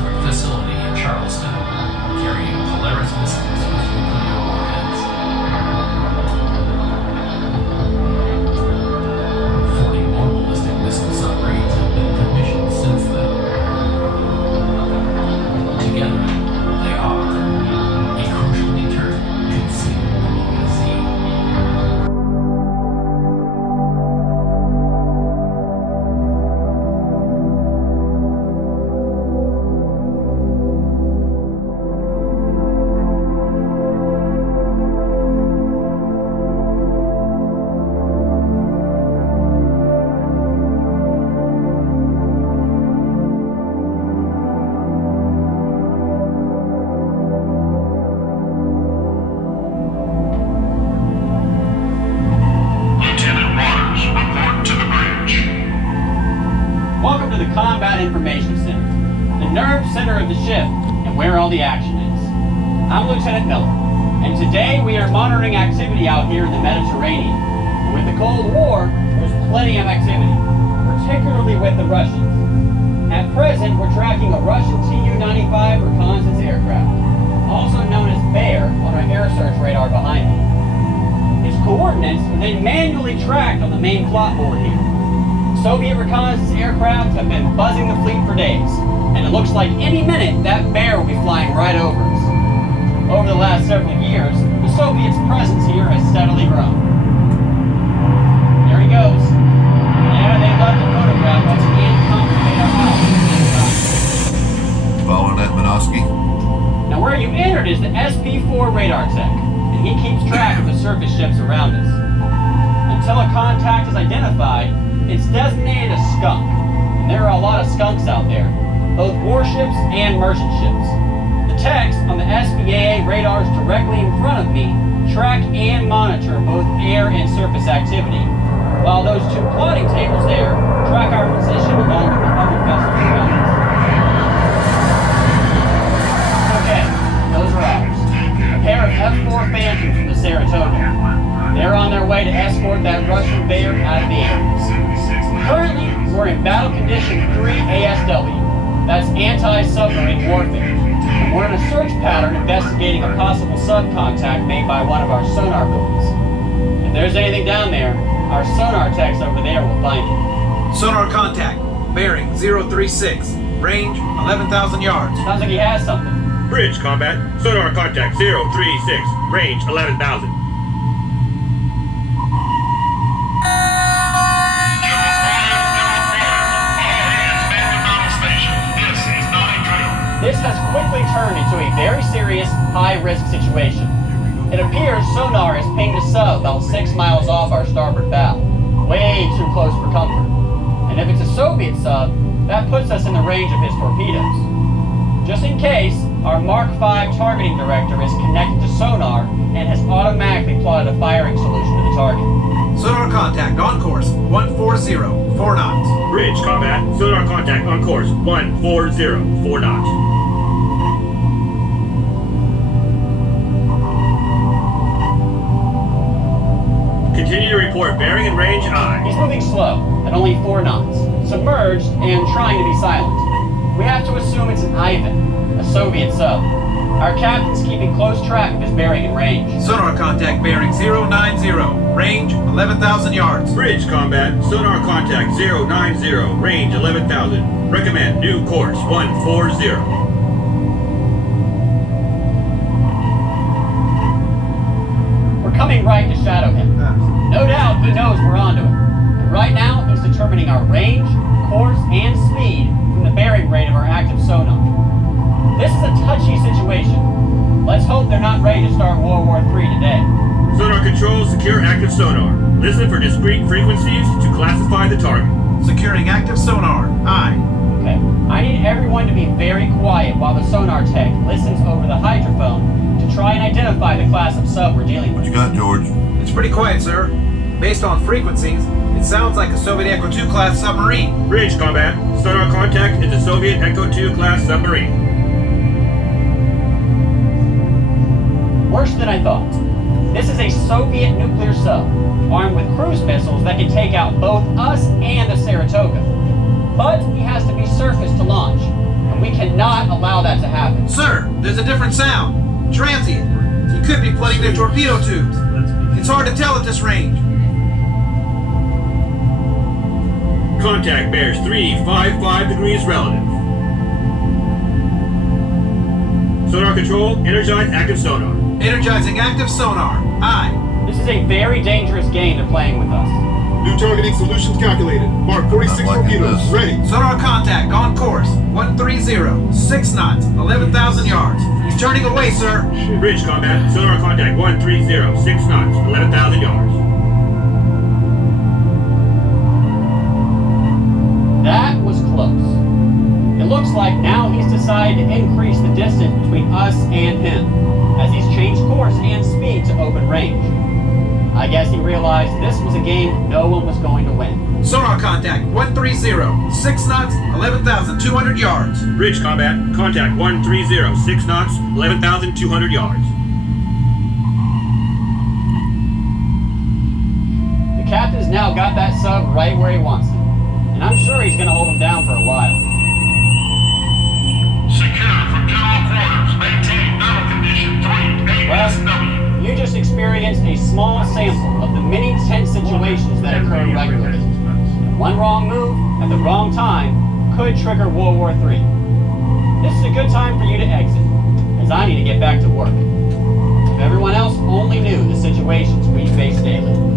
secret facility in Charleston, carrying Polaris missiles with nuclear warheads. 40 more ballistic missile submarines have been commissioned since then. Together, they are a crucially turned concealed magazine. Welcome to the Combat Information Center, the nerve center of the ship and where all the action is. I'm Lieutenant Miller, and today we are monitoring activity out here in the Mediterranean. With the Cold War, there's plenty of activity, particularly with the Russians. At present, we're tracking a Russian Tu-95 reconnaissance aircraft, also known as Bear, on our air search radar behind me. Its coordinates are then manually tracked on the main plot board here. Soviet reconnaissance aircraft have been buzzing the fleet for days, and it looks like any minute that Bear will be flying right over us. Over the last several years, the Soviets' presence here has steadily grown. There he goes. Yeah, they love to photograph us and complicate our house. Following that, Minosky? Now where you entered is the SP-4 radar tech, and he keeps track of the surface ships around us. Until a contact is identified, it's designated a skunk, and there are a lot of skunks out there, both warships and merchant ships. The text on the SPAA radars directly in front of me track and monitor both air and surface activity, while those two plotting tables there track our position along with the other vessels around us. Okay, those are ours. A pair of F-4 Phantoms from the Saratoga. They're on their way to escort that Russian Bear out of the air. Currently, we're in Battle Condition 3 ASW. That's anti-submarine warfare. And we're in a search pattern investigating a possible subcontact made by one of our sonar buoys. If there's anything down there, our sonar techs over there will find it. Sonar contact. Bearing 036. Range 11,000 yards. Sounds like he has something. Bridge combat. Sonar contact 036. Range 11,000. This has quickly turned into a very serious, high-risk situation. It appears sonar has pinged a sub about 6 miles off our starboard bow, way too close for comfort. And if it's a Soviet sub, that puts us in the range of his torpedoes. Just in case, our Mark V targeting director is connected to sonar and has automatically plotted a firing solution to the target. Sonar contact on course 140, 4 knots. Bridge combat. Sonar contact on course 140, 4 knots. Continue to report bearing and range I. He's moving slow, at only 4 knots, submerged and trying to be silent. We have to assume it's an Ivan, a Soviet sub. Our captain's keeping close track of his bearing and range. Sonar contact bearing 090. Range 11,000 yards. Bridge combat. Sonar contact 090. Range 11,000. Recommend new course 140. We're coming right to shadow him. No doubt he knows we're onto him. And right now, he's determining our range, course, and speed from the bearing rate of our active sonar. This is a touchy situation. Let's hope they're not ready to start World War III today. Sonar control, secure active sonar. Listen for discrete frequencies to classify the target. Securing active sonar. Aye. Okay. I need everyone to be very quiet while the sonar tech listens over the hydrophone to try and identify the class of sub we're dealing What with. you got, George? It's pretty quiet, sir. Based on frequencies, it sounds like a Soviet Echo 2 class submarine. Bridge combat. Sonar contact is a Soviet Echo 2 class submarine. Worse than I thought. This is a Soviet nuclear sub, armed with cruise missiles that can take out both us and the Saratoga. But he has to be surfaced to launch, and and we cannot allow that to happen. Sir, there's a different sound. Transient. He could be flooding their torpedo tubes. It's hard to tell at this range. Contact bears 355 degrees relative. Sonar control, energize active sonar. Energizing active sonar. Aye. This is a very dangerous game they're playing with us. New targeting solutions calculated. Mark 46 I'm liking torpedoes. this. Ready. Sonar contact on course. 130. 6 knots. 11,000 yards. He's turning away, sir. Bridge combat, sonar contact 130, 6 knots, 11,000 yards. That was close. It looks like now he's decided to increase the distance between us and him, as he's changed course and speed to open range. I guess he realized this was a game no one was going to win. Sonar contact 130. 6 knots. 11,200 yards. Bridge combat, contact 130, 6 knots, 11,200 yards. The captain's now got that sub right where he wants him, and I'm sure he's going to hold him down for a while. Secure from general quarters. Maintain battle condition 3 ASW. Well, you just experienced a small sample of the many tense situations that occur regularly. One wrong move at the wrong time could trigger World War III. This is a good time for you to exit, as I need to get back to work. If everyone else only knew the situations we face daily.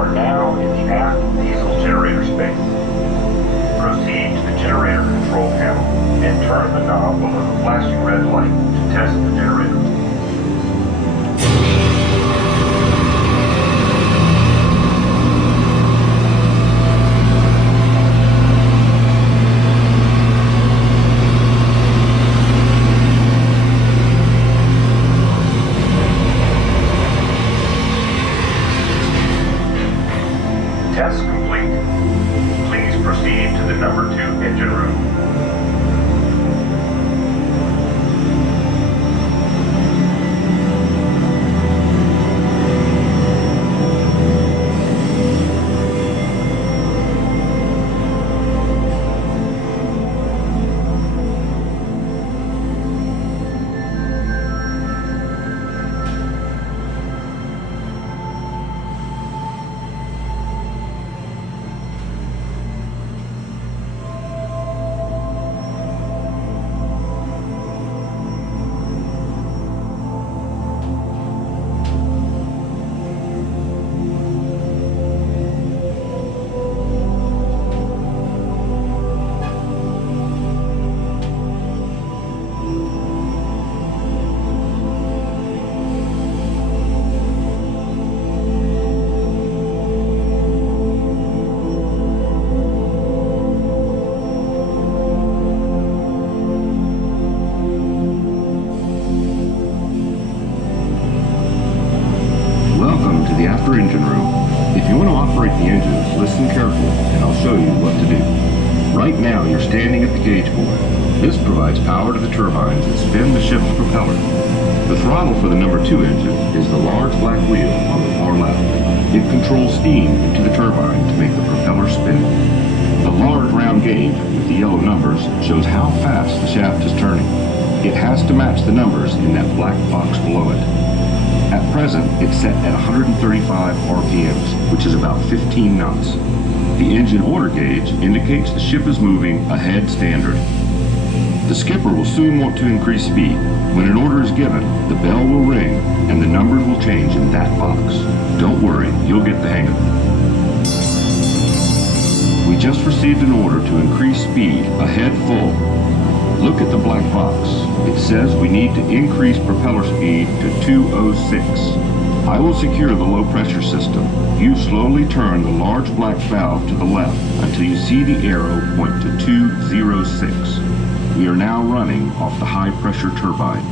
are now in the aft diesel generator space. Proceed to the generator control panel and turn the knob over the flashing red light to test the generator. Test complete. Please proceed to the number 2 engine room. Welcome to the after engine room. If you want to operate the engines, listen carefully and I'll show you what to do. Right now you're standing at the gauge board. This provides power to the turbines that spin the ship's propeller. The throttle for the number 2 engine is the large black wheel on the far left. It controls steam into the turbine to make the propeller spin. The large round gauge with the yellow numbers shows how fast the shaft is turning. It has to match the numbers in that black box below it. At present, it's set at 135 RPMs, which is about 15 knots. The engine order gauge indicates the ship is moving ahead standard. The skipper will soon want to increase speed. When an order is given, the bell will ring and the numbers will change in that box. Don't worry, you'll get the hang of it. We just received an order to increase speed ahead full. Look at the black box. It says we need to increase propeller speed to 206. I will secure the low pressure system. You slowly turn the large black valve to the left until you see the arrow point to 206. We are now running off the high pressure turbine.